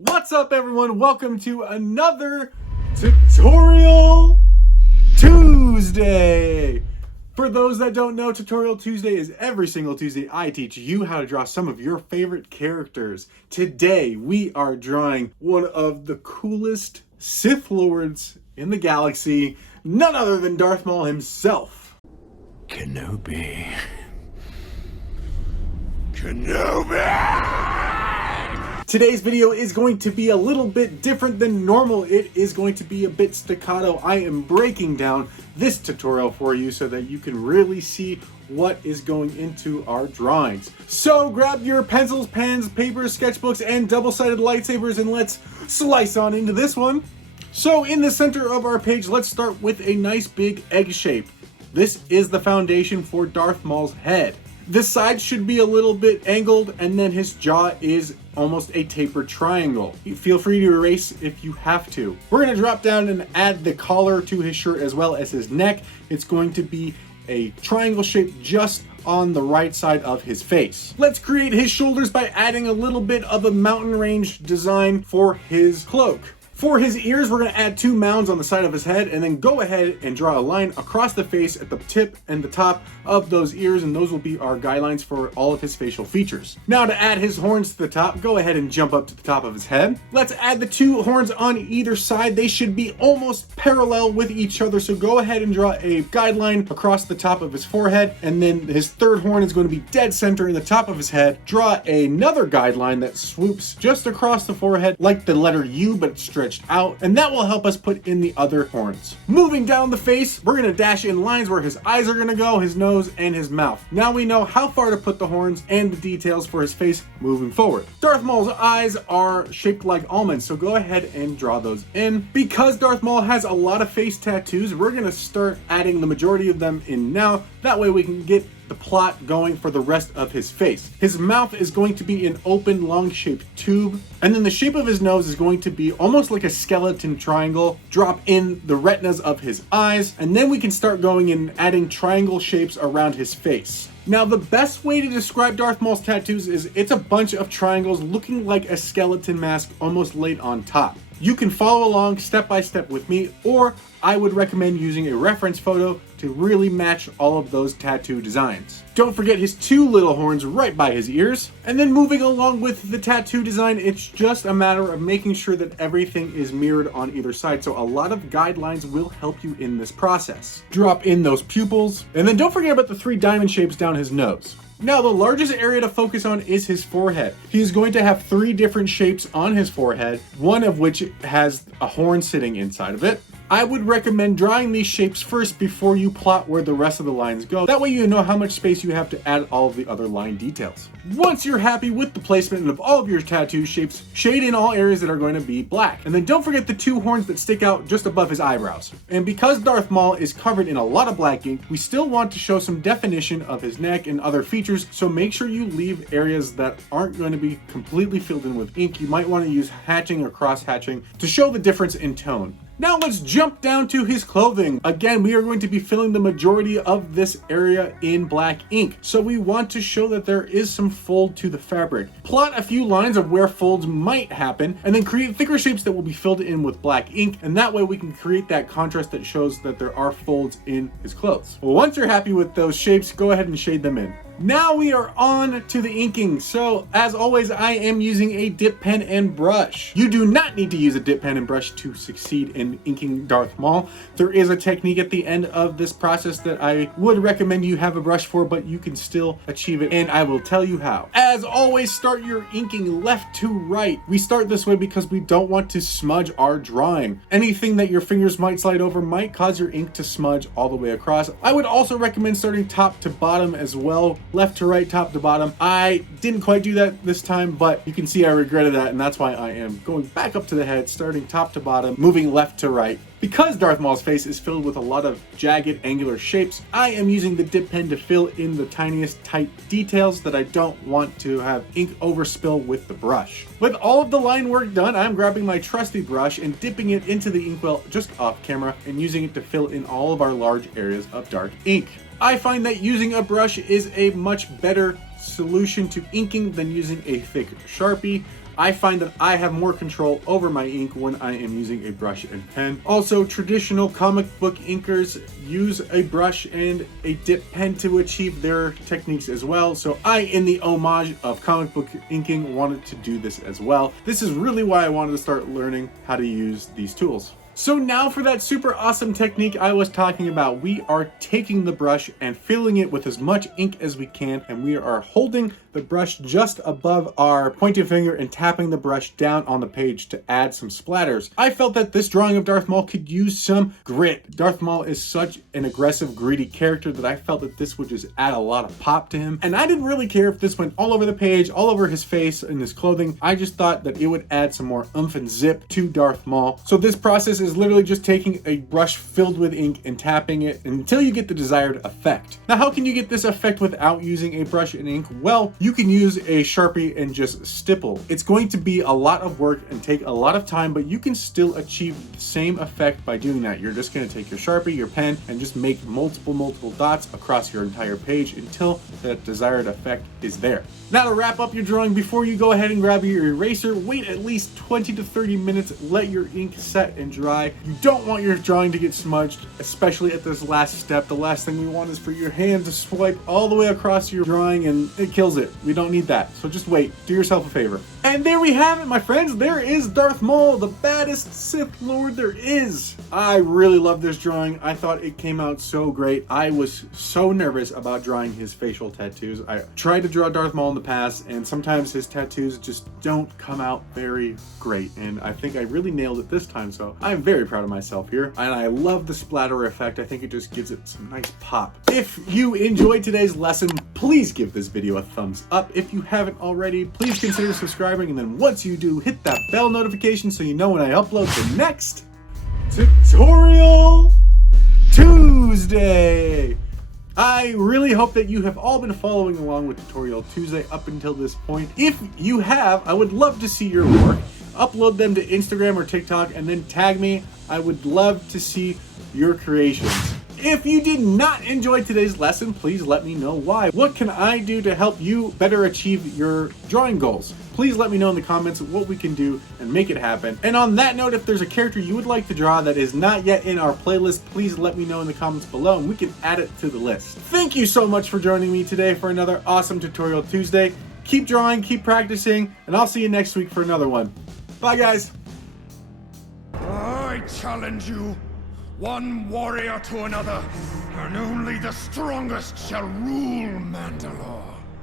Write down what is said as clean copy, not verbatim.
What's up, everyone? Welcome to another Tutorial Tuesday. For those that don't know, Tutorial Tuesday is every single Tuesday I teach you how to draw some of your favorite characters. Today, we are drawing one of the coolest Sith Lords in the galaxy, none other than Darth Maul himself. Kenobi. Today's video is going to be a little bit different than normal. It is going to be a bit staccato. I am breaking down this tutorial for you so that you can really see what is going into our drawings. So grab your pencils, pens, papers, sketchbooks, and double-sided lightsabers, and let's slice on into this one. So in the center of our page, let's start with a nice big egg shape. This is the foundation for Darth Maul's head. The sides should be a little bit angled, and then his jaw is almost a tapered triangle. Feel free to erase if you have to. We're going to drop down and add the collar to his shirt as well as his neck. It's going to be a triangle shape just on the right side of his face. Let's create his shoulders by adding a little bit of a mountain range design for his cloak. For his ears, we're going to add two mounds on the side of his head and then go ahead and draw a line across the face at the tip and the top of those ears, and those will be our guidelines for all of his facial features. Now to add his horns to the top, go ahead and jump up to the top of his head. Let's add the two horns on either side. They should be almost parallel with each other, so go ahead and draw a guideline across the top of his forehead, and then his third horn is going to be dead center in the top of his head. Draw another guideline that swoops just across the forehead like the letter U but stretched out, and that will help us put in the other horns. Moving down the face, we're going to dash in lines where his eyes are going to go, his nose, and his mouth. Now we know how far to put the horns and the details for his face moving forward. Darth Maul's eyes are shaped like almonds, so go ahead and draw those in. Because Darth Maul has a lot of face tattoos, we're going to start adding the majority of them in now. That way we can get the plot going for the rest of his face. His mouth is going to be an open, long-shaped tube, and then the shape of his nose is going to be almost like a skeleton triangle. Drop in the retinas of his eyes, and then we can start going and adding triangle shapes around his face. Now, the best way to describe Darth Maul's tattoos is it's a bunch of triangles looking like a skeleton mask almost laid on top. You can follow along step by step with me, or I would recommend using a reference photo to really match all of those tattoo designs. Don't forget his two little horns right by his ears. And then moving along with the tattoo design, it's just a matter of making sure that everything is mirrored on either side. So a lot of guidelines will help you in this process. Drop in those pupils, and then don't forget about the three diamond shapes down his nose. Now, the largest area to focus on is his forehead. He's going to have three different shapes on his forehead, one of which has a horn sitting inside of it. I would recommend drawing these shapes first before you plot where the rest of the lines go. That way you know how much space you have to add all of the other line details. Once you're happy with the placement of all of your tattoo shapes, shade in all areas that are going to be black. And then don't forget the two horns that stick out just above his eyebrows. And because Darth Maul is covered in a lot of black ink, we still want to show some definition of his neck and other features, so make sure you leave areas that aren't going to be completely filled in with ink. You might want to use hatching or cross hatching to show the difference in tone. Now let's jump down to his clothing. Again, we are going to be filling the majority of this area in black ink, so we want to show that there is some fold to the fabric. Plot a few lines of where folds might happen, and then create thicker shapes that will be filled in with black ink, and that way we can create that contrast that shows that there are folds in his clothes. Well, once you're happy with those shapes, go ahead and shade them in. Now we are on to the inking. So as always, I am using a dip pen and brush. You do not need to use a dip pen and brush to succeed in inking Darth Maul. There is a technique at the end of this process that I would recommend you have a brush for, but you can still achieve it, and I will tell you how. As always, start your inking left to right. We start this way because we don't want to smudge our drawing. Anything that your fingers might slide over might cause your ink to smudge all the way across. I would also recommend starting top to bottom as well. Left to right, top to bottom. I didn't quite do that this time, but you can see I regretted that, and that's why I am going back up to the head, starting top to bottom, moving left to right. Because Darth Maul's face is filled with a lot of jagged, angular shapes, I am using the dip pen to fill in the tiniest tight details that I don't want to have ink overspill with the brush. With all of the line work done, I'm grabbing my trusty brush and dipping it into the inkwell just off camera and using it to fill in all of our large areas of dark ink. I find that using a brush is a much better solution to inking than using a thick Sharpie. I find that I have more control over my ink when I am using a brush and pen. Also, traditional comic book inkers use a brush and a dip pen to achieve their techniques as well. So I, in the homage of comic book inking, wanted to do this as well. This is really why I wanted to start learning how to use these tools. So now for that super awesome technique I was talking about, we are taking the brush and filling it with as much ink as we can, and we are holding the brush just above our pointing finger and tapping the brush down on the page to add some splatters. I felt that this drawing of Darth Maul could use some grit. Darth Maul is such an aggressive, greedy character that I felt that this would just add a lot of pop to him. And I didn't really care if this went all over the page, all over his face and his clothing. I just thought that it would add some more oomph and zip to Darth Maul. So this process is literally just taking a brush filled with ink and tapping it until you get the desired effect. Now, how can you get this effect without using a brush and ink? Well, you can use a Sharpie and just stipple. It's going to be a lot of work and take a lot of time, but you can still achieve the same effect by doing that. You're just going to take your Sharpie, your pen, and just make multiple dots across your entire page until that desired effect is there. Now, to wrap up your drawing, before you go ahead and grab your eraser, wait at least 20 to 30 minutes, let your ink set and dry. You don't want your drawing to get smudged, especially at this last step. The last thing we want is for your hand to swipe all the way across your drawing, and it kills it. We don't need that. So just wait. Do yourself a favor. And there we have it, my friends. There is Darth Maul, the baddest Sith Lord there is. I really love this drawing. I thought it came out so great. I was so nervous about drawing his facial tattoos. I tried to draw Darth Maul in the past, and sometimes his tattoos just don't come out very great. And I think I really nailed it this time, so I'm very proud of myself here. And I love the splatter effect. I think it just gives it some nice pop. If you enjoyed today's lesson, please give this video a thumbs up. If you haven't already, please consider subscribing, and then once you do, hit that bell notification so you know when I upload the next Tutorial Tuesday. I really hope that you have all been following along with Tutorial Tuesday up until this point. If you have, I would love to see your work. Upload them to Instagram or TikTok and then tag me. I would love to see your creations. If you did not enjoy today's lesson, please let me know why. What can I do to help you better achieve your drawing goals? Please let me know in the comments what we can do and make it happen. And on that note, if there's a character you would like to draw that is not yet in our playlist, please let me know in the comments below and we can add it to the list. Thank you so much for joining me today for another awesome Tutorial Tuesday. Keep drawing, keep practicing, and I'll see you next week for another one. Bye, guys. I challenge you, one warrior to another, and only the strongest shall rule Mandalore.